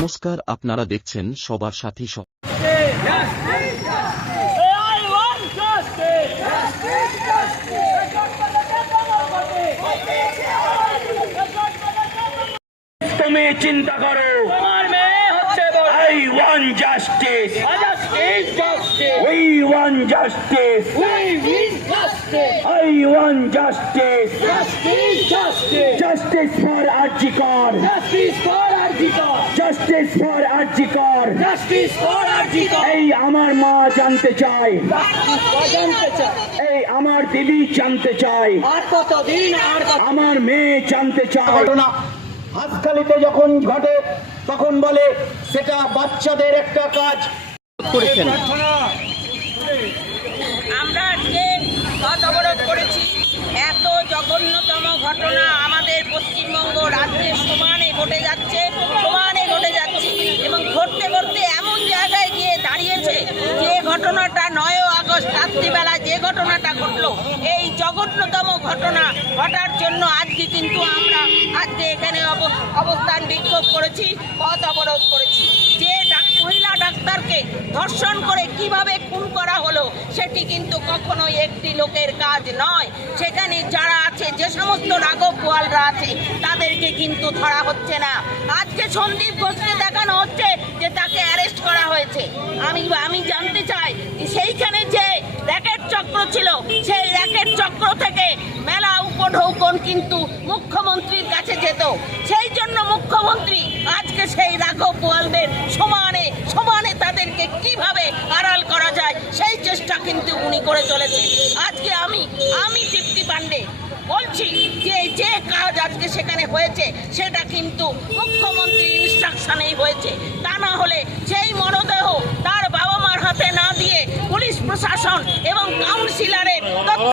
নমস্কার আপনারা দেখছেন সবার সাথী সব. তুমি চিন্তা করো। আমার I want justice we want I want justice for RG Kar justice for justice for RG Kar justice for RG Kar এই আমার মা জানতে চায়। জানতে চায়। এই আমার দিদি জানতে চায়। আর কতদিন আর আমার মেয়ে জানতে চায়। ঘটনা। হাসখালিতে যখন ঘটে তখন বলে সেটা বাচ্চাদের একটা কাজ। করেছেন আমরা আজকে পথ অবরোধ করেছি এত জঘন্যতম ঘটনা আমাদের পশ্চিমবঙ্গ রাজ্যে সমানে ঘটে যাচ্ছে সমানে ঘটে যাচ্ছে এবং ঘটতে ঘটতে এমন জায়গায় গিয়ে দাঁড়িয়েছে যে ঘটনাটা নয় আগস্ট রাত্রিবেলা যে ঘটনাটা ঘটলো, এই জঘন্যতম ঘটনা ঘটার জন্য আজকে কিন্তু আমরা আজকে এখানে অব- অবস্থান বিক্ষোভ করেছি, পথ অবরোধ করেছি। যে মহিলা ডাক্তারকে ধর্ষণ করে কীভাবে খুন করা হলো, সেটি কিন্তু কখনোই একটি লোকের কাজ নয়। সেখানে যারা আছে, যে সমস্ত রাঘব গোয়ালরা আছে, তাদেরকে কিন্তু ধরা হচ্ছে না। আজকে সন্দীপ ঘোষকে দেখানো হচ্ছে যে তাকে অ্যারেস্ট করা হয়েছে। আমি আমি জানতে চাই যে সেইখানে যে র্যাকেট চক্র ছিল, সেই র্যাকেট চক্র থেকে মেলা উপঢৌকন কিন্তু মুখ্যমন্ত্রীর কাছে যেত। সেই জন্য মুখ্যমন্ত্রী আজকে সেই রাঘব বোয়ালদের সমানে সমানে তাদেরকে কীভাবে আড়াল করা যায়, সেই চেষ্টা কিন্তু উনি করে চলেছে আজকে আমি আমি তৃপ্তি পান্ডে বলছি যে যে কাজ আজকে সেখানে হয়েছে, সেটা কিন্তু মুখ্যমন্ত্রী ইনস্ট্রাকশনেই হয়েছে। তা না হলে